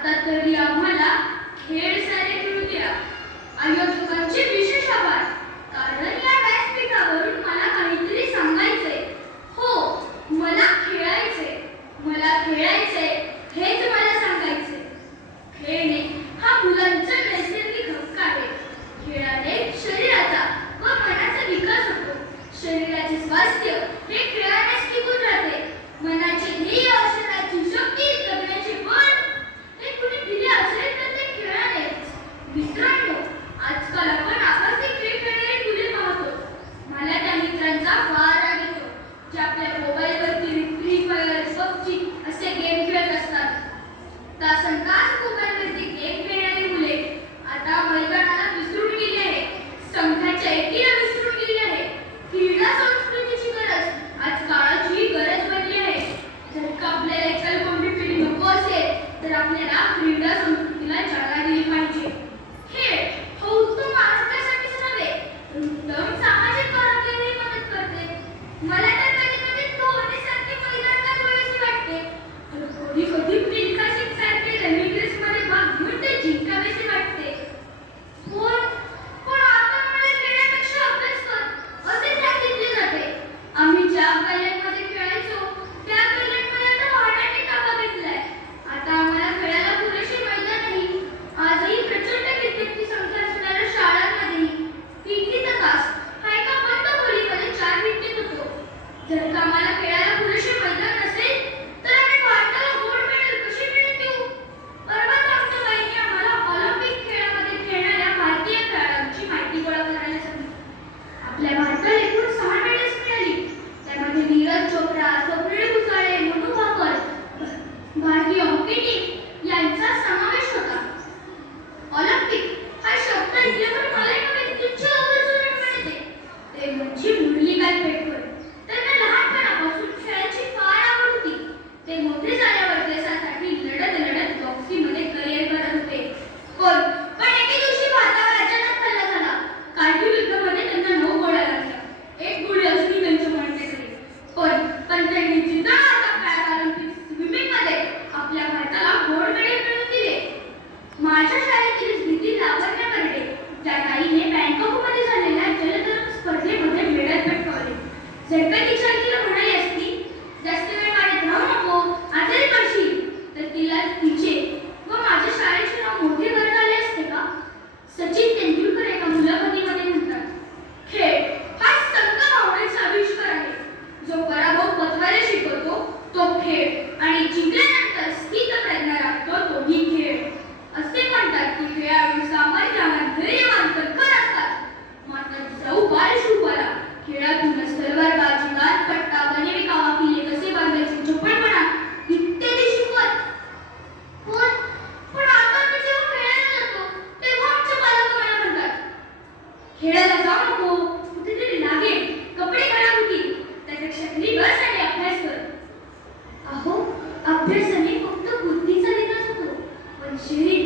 आता तरी आम्हाला खेळ सारे मिळू द्या. आयोजकांची विषय झटपट खेळायला जाऊ नको. कुठेतरी लागेल. कपडे काढा की त्यापेक्षा घरी बस आणि अभ्यास कर. अहो अभ्यासाने फक्त बुद्धीचा विकास होतो. पण शरीर